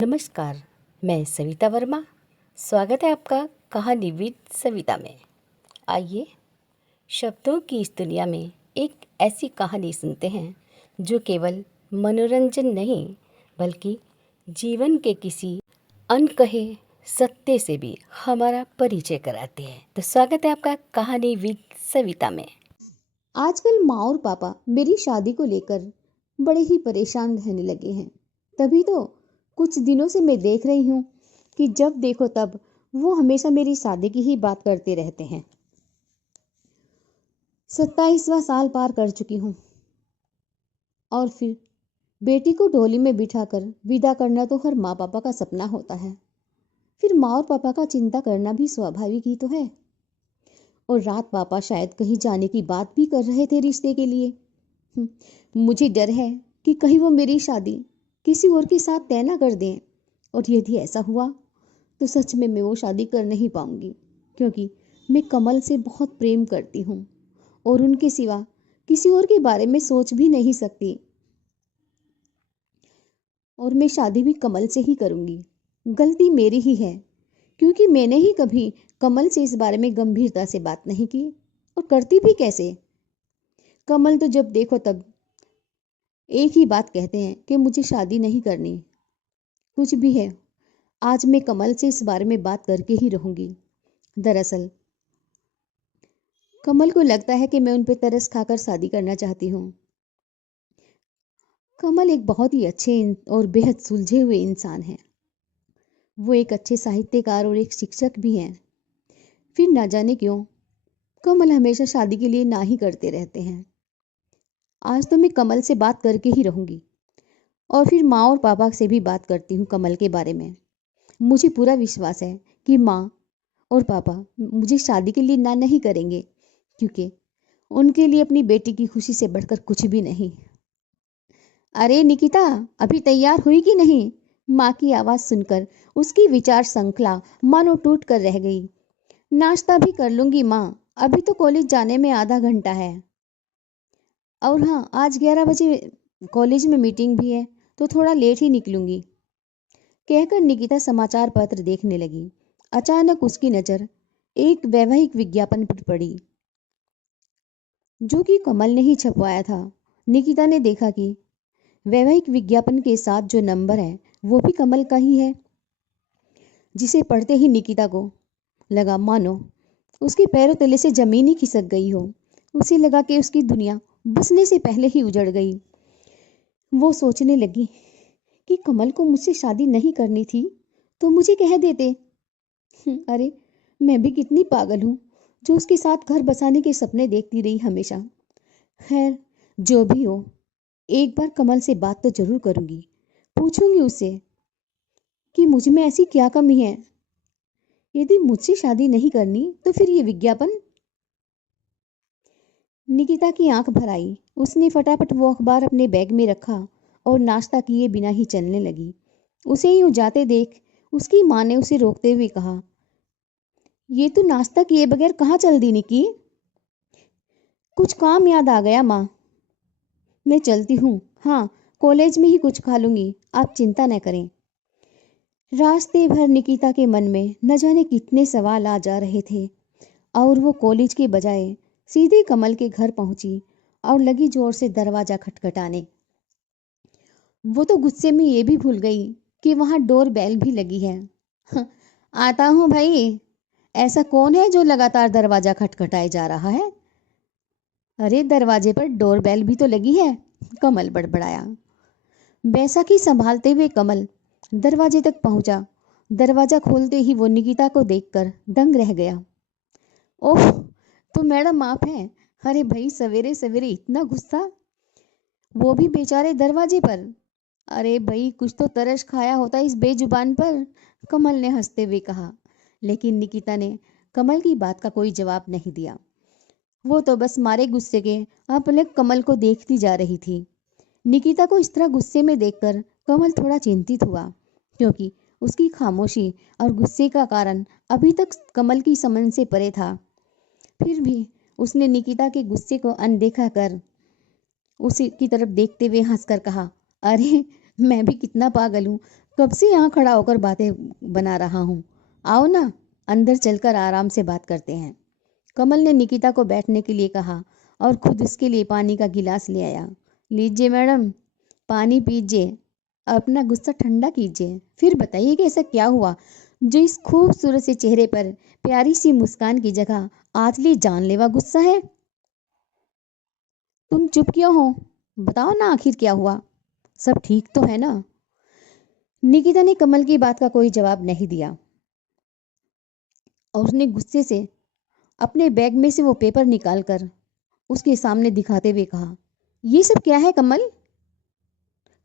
नमस्कार, मैं सविता वर्मा। स्वागत है आपका कहानी विद सविता में। आइए शब्दों की इस दुनिया में एक ऐसी कहानी सुनते हैं जो केवल मनोरंजन नहीं बल्कि जीवन के किसी अनकहे सत्य से भी हमारा परिचय कराती है। तो स्वागत है आपका कहानी विद सविता में। आजकल माँ और पापा मेरी शादी को लेकर बड़े ही परेशान रहने लगे हैं। तभी तो कुछ दिनों से मैं देख रही हूँ कि जब देखो तब वो हमेशा मेरी शादी की ही बात करते रहते हैं। 27वां साल पार कर चुकी हूँ और फिर बेटी को डोली में बिठाकर विदा करना तो हर माँ पापा का सपना होता है। फिर माँ और पापा का चिंता करना भी स्वाभाविक ही तो है। और रात पापा शायद कहीं जाने की बात भी कर रहे थे रिश्ते के लिए। मुझे डर है कि कहीं वो मेरी शादी किसी और के साथ तय ना कर दें, और यदि ऐसा हुआ तो सच में मैं वो शादी कर नहीं पाऊंगी, क्योंकि मैं कमल से बहुत प्रेम करती हूँ और उनके सिवा किसी और के बारे में सोच भी नहीं सकती। और मैं शादी भी कमल से ही करूंगी। गलती मेरी ही है, क्योंकि मैंने ही कभी कमल से इस बारे में गंभीरता से बात नहीं की, और करती भी कैसे। कमल तो जब देखो तब एक ही बात कहते हैं कि मुझे शादी नहीं करनी। कुछ भी है, आज मैं कमल से इस बारे में बात करके ही रहूंगी। दरअसल कमल को लगता है कि मैं उन पर तरस खाकर शादी करना चाहती हूँ। कमल एक बहुत ही अच्छे और बेहद सुलझे हुए इंसान है। वो एक अच्छे साहित्यकार और एक शिक्षक भी हैं। फिर ना जाने क्यों कमल हमेशा शादी के लिए ना ही करते रहते हैं। आज तो मैं कमल से बात करके ही रहूंगी, और फिर माँ और पापा से भी बात करती हूँ कमल के बारे में। मुझे पूरा विश्वास है कि माँ और पापा मुझे शादी के लिए ना नहीं करेंगे, क्योंकि उनके लिए अपनी बेटी की खुशी से बढ़कर कुछ भी नहीं। अरे निकिता, अभी तैयार हुई कि नहीं? माँ की आवाज़ सुनकर उसकी विचार श्रृंखला मानो टूट कर रह गई। नाश्ता भी कर लूंगी माँ, अभी तो कॉलेज जाने में आधा घंटा है। और हाँ, आज 11 बजे कॉलेज में मीटिंग भी है, तो थोड़ा लेट ही निकलूंगी, कहकर निकिता समाचार पत्र देखने लगी। अचानक उसकी नज़र एक वैवाहिक विज्ञापन पर पड़ी, जो कि कमल ने ही छपवाया था। निकिता ने देखा कि वैवाहिक विज्ञापन के साथ जो नंबर है वो भी कमल का ही है, जिसे पढ़ते ही निकिता को लगा मानो उसके पैरों तले से जमीन ही खिसक गई हो। उसे लगा कि उसकी दुनिया बसने से पहले ही उजड़ गई। वो सोचने लगी कि कमल को मुझसे शादी नहीं करनी थी तो मुझे कह देते। अरे, मैं भी कितनी पागल हूँ जो उसके साथ घर बसाने के सपने देखती रही हमेशा। खैर, जो भी हो, एक बार कमल से बात तो जरूर करूंगी। पूछूंगी उससे कि मुझ में ऐसी क्या कमी है। यदि मुझसे शादी नहीं करनी तो फिर ये विज्ञापन। निकिता की आंख भर आई। उसने फटाफट वो अखबार अपने बैग में रखा और नाश्ता किए बिना ही चलने लगी। उसे यूं जाते देख उसकी माँ ने उसे रोकते हुए कहा, ये तू नाश्ता किए बगैर कहाँ चल दी निकी? कुछ काम याद आ गया माँ, मैं चलती हूँ। हाँ, कॉलेज में ही कुछ खा लूंगी, आप चिंता न करें। रास्ते भर निकिता के मन में न जाने कितने सवाल आ जा रहे थे, और वो कॉलेज के बजाय सीधे कमल के घर पहुंची और लगी जोर से दरवाजा खटखटाने। वो तो गुस्से में ये भी भूल गई कि वहां डोर बेल भी लगी है। आता हूँ भाई। ऐसा कौन है जो लगातार दरवाजा खटखटाए जा रहा है? अरे, दरवाजे पर डोर बेल भी तो लगी है, कमल बड़बड़ाया। बैसाखी संभालते हुए कमल दरवाजे तक पहुंचा। दरवाजा खोलते ही वो निकिता को देखकर दंग रह गया। ओह, तो मैडम आप हैं? अरे भाई, सवेरे सवेरे इतना गुस्सा, वो भी बेचारे दरवाजे पर। अरे भाई, कुछ तो तरस खाया होता इस बेजुबान पर, कमल ने हंसते हुए कहा। लेकिन निकिता ने कमल की बात का कोई जवाब नहीं दिया। वो तो बस मारे गुस्से के अपने कमल को देखती जा रही थी। निकिता को इस तरह गुस्से में देखकर कमल थोड़ा चिंतित हुआ, क्योंकि उसकी खामोशी और गुस्से का कारण अभी तक कमल की समझ से परे था। फिर भी उसने निकिता के गुस्से को अनदेखा कर उसी की तरफ देखते हुए हंसकर कहा, अरे मैं भी कितना पागल हूँ, कब से यहाँ खड़ा होकर बातें बना रहा हूँ। आओ ना, अंदर चलकर आराम से बात करते हैं। कमल ने निकिता को बैठने के लिए कहा और खुद उसके लिए पानी का गिलास ले आया। लीजिए मैडम, पानी पीजिए, अपना गुस्सा ठंडा कीजिए, फिर बताइए कि ऐसा क्या हुआ जो इस खूबसूरत से चेहरे पर प्यारी सी मुस्कान की जगह आतली जानलेवा गुस्सा है। तुम चुप क्यों हो? बताओ ना, आखिर क्या हुआ? सब ठीक तो है ना? निकिता ने कमल की बात का कोई जवाब नहीं दिया और उसने गुस्से से अपने बैग में से वो पेपर निकालकर उसके सामने दिखाते हुए कहा, ये सब क्या है कमल?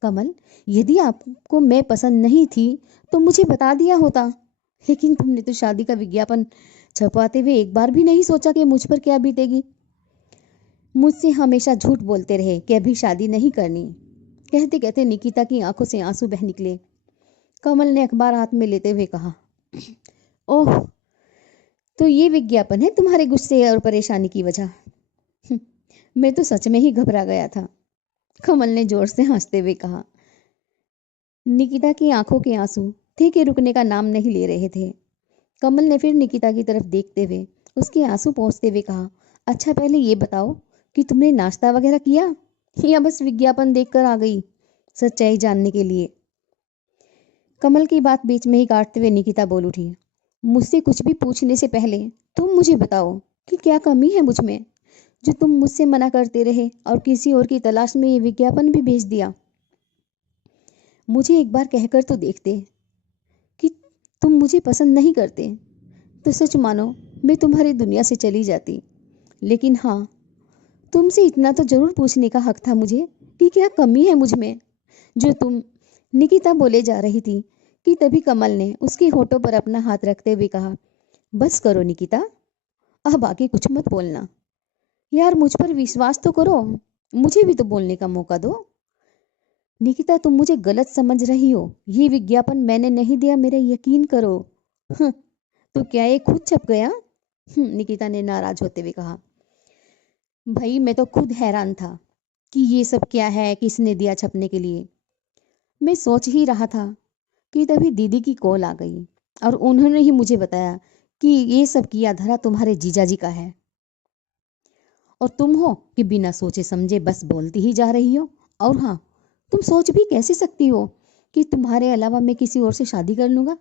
कमल, यदि आपको मैं पसंद नहीं थी तो मुझे बता दिया होता, लेकिन तुमने तो शादी का विज्ञापन छपवाते हुए एक बार भी नहीं सोचा कि मुझ पर क्या बीतेगी। मुझसे हमेशा झूठ बोलते रहे कि अभी शादी नहीं करनी। कहते कहते निकिता की आंखों से आंसू बह निकले। कमल ने अखबार हाथ में लेते हुए कहा, ओह, तो ये विज्ञापन है तुम्हारे गुस्से और परेशानी की वजह। मैं तो सच में ही घबरा गया था, कमल ने जोर से हंसते हुए कहा। निकिता की आंखों के आंसू थे कि रुकने का नाम नहीं ले रहे थे। कमल ने फिर निकिता की तरफ देखते हुए उसके आंसू पोंछते हुए कहा, अच्छा पहले ये बताओ कि तुमने नाश्ता वगैरह किया या बस विज्ञापन देखकर आ गई सच्चाई जानने के लिए? कमल की बात बीच में ही काटते हुए निकिता बोल उठी, मुझसे कुछ भी पूछने से पहले तुम मुझे बताओ कि क्या कमी है मुझ में जो तुम मुझसे मना करते रहे और किसी और की तलाश में ये विज्ञापन भी भेज दिया। मुझे एक बार कहकर तो देखते कि तुम मुझे पसंद नहीं करते तो सच मानो मैं तुम्हारी दुनिया से चली जाती। लेकिन हाँ, तुमसे इतना तो जरूर पूछने का हक था मुझे कि क्या कमी है मुझ में जो तुम। निकिता बोले जा रही थी कि तभी कमल ने उसके होठों पर अपना हाथ रखते हुए कहा, बस करो निकिता, अब आगे कुछ मत बोलना। यार मुझ पर विश्वास तो करो, मुझे भी तो बोलने का मौका दो। निकिता, तुम मुझे गलत समझ रही हो, ये विज्ञापन मैंने नहीं दिया, मेरा यकीन करो। हं, तो क्या ये खुद छप गया? निकिता ने नाराज होते हुए कहा, भाई मैं तो खुद हैरान था कि ये सब क्या है, किसने दिया छपने के लिए। मैं सोच ही रहा था कि तभी दीदी की कॉल आ गई और उन्होंने ही मुझे बताया कि ये सब किया धरा तुम्हारे जीजाजी का है और तुम हो कि बिना सोचे समझे बस बोलती ही जा रही हो। और हाँ, तुम सोच भी कैसे सकती हो कि तुम्हारे अलावा मैं किसी और से शादी कर लूंगा?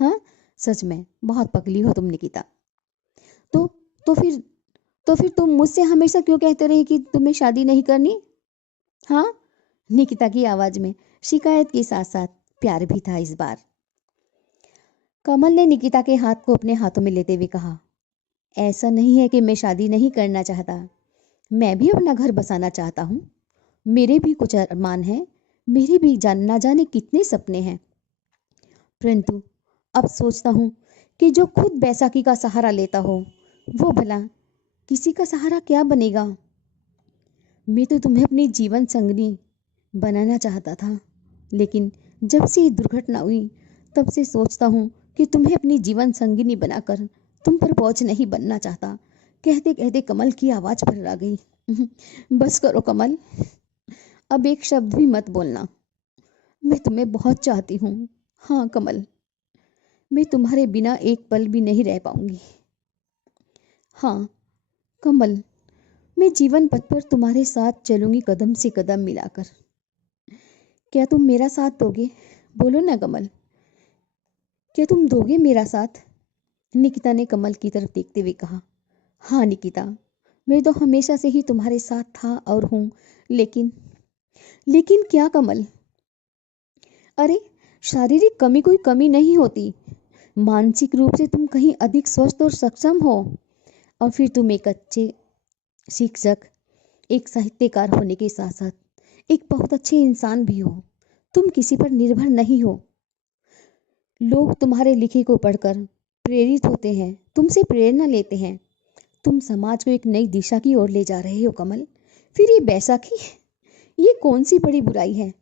हाँ, सच में बहुत पगली हो तुम निकिता। तो तो फिर तो फिर तुम मुझसे हमेशा क्यों कहते रहे कि तुम्हें शादी नहीं करनी? हाँ, निकिता की आवाज में शिकायत के साथ साथ प्यार भी था इस बार। कमल ने निकिता के हाथ को अपने हाथों में लेते हुए कहा, ऐसा नहीं है कि मैं शादी नहीं करना चाहता, मैं भी अपना घर बसाना चाहता हूँ। मेरे भी कुछ अरमान हैं, मेरे भी ना जाने कितने सपने हैं, परंतु अब सोचता हूँ कि जो खुद बैसाखी का सहारा लेता हो वो भला किसी का सहारा क्या बनेगा। मैं तो तुम्हें अपनी जीवन संगनी बनाना चाहता था, लेकिन जब से ये दुर्घटना हुई तब से सोचता हूँ कि तुम्हें अपनी जीवन संगिनी बनाकर तुम पर बोझ नहीं बनना चाहता। कहते कहते कमल की आवाज फर्रा गई। बस करो कमल, अब एक शब्द भी मत बोलना। मैं तुम्हें बहुत चाहती हूँ। हाँ कमल, मैं तुम्हारे बिना एक पल भी नहीं रह पाऊंगी। हाँ कमल, मैं जीवन पथ पर तुम्हारे साथ चलूंगी कदम से कदम मिलाकर। क्या तुम मेरा साथ दोगे? बोलो ना कमल, क्या तुम दोगे मेरा साथ? निकिता ने कमल की तरफ देखते हुए कहा, हाँ निकिता, मैं तो हमेशा से ही तुम्हारे साथ था और हूँ, लेकिन लेकिन क्या कमल? अरे, शारीरिक कमी कोई कमी नहीं होती, मानसिक रूप से तुम कहीं अधिक स्वस्थ और सक्षम हो। और फिर तुम एक अच्छे शिक्षक, एक साहित्यकार होने के साथ साथ एक बहुत अच्छे इंसान भी हो। तुम किसी पर निर्भर नहीं हो। लोग तुम्हारे लिखे को पढ़कर प्रेरित होते हैं, तुमसे प्रेरणा लेते हैं। तुम समाज को एक नई दिशा की ओर ले जा रहे हो कमल। फिर ये बैसाखी, ये कौन सी बड़ी बुराई है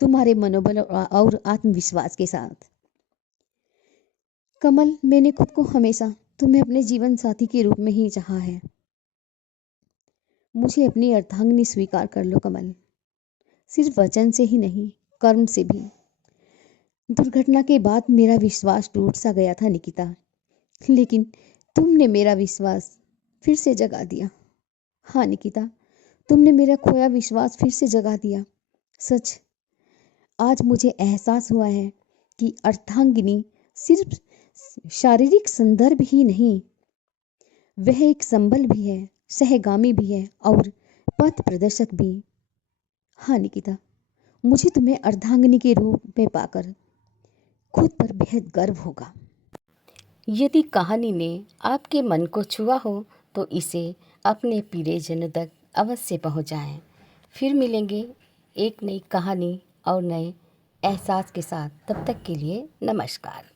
तुम्हारे मनोबल और आत्मविश्वास के साथ? कमल, मैंने खुद को हमेशा तुम्हें अपने जीवन साथी के रूप में ही चाहा है। मुझे अपनी अर्धांगिनी स्वीकार कर लो कमल, सिर्फ वचन से ही नहीं, कर्म से भी। दुर्घटना के बाद मेरा विश्वास टूट सा गया था निकिता, लेकिन तुमने मेरा विश्वास फिर से जगा दिया। हाँ निकिता, तुमने मेरा खोया विश्वास फिर से जगा दिया। सच, आज मुझे एहसास हुआ है कि अर्धांगिनी सिर्फ शारीरिक संदर्भ ही नहीं, वह एक संबल भी है, सहगामी भी है और पथ प्रदर्शक भी। हाँ निकिता, मुझे तुम्हें अर्धांगिनी के रूप में पाकर खुद पर बेहद गर्व होगा। यदि कहानी ने आपके मन को छुआ हो तो इसे अपने प्रियजनों तक अवश्य पहुंचाएं। फिर मिलेंगे एक नई कहानी और नए एहसास के साथ। तब तक के लिए नमस्कार।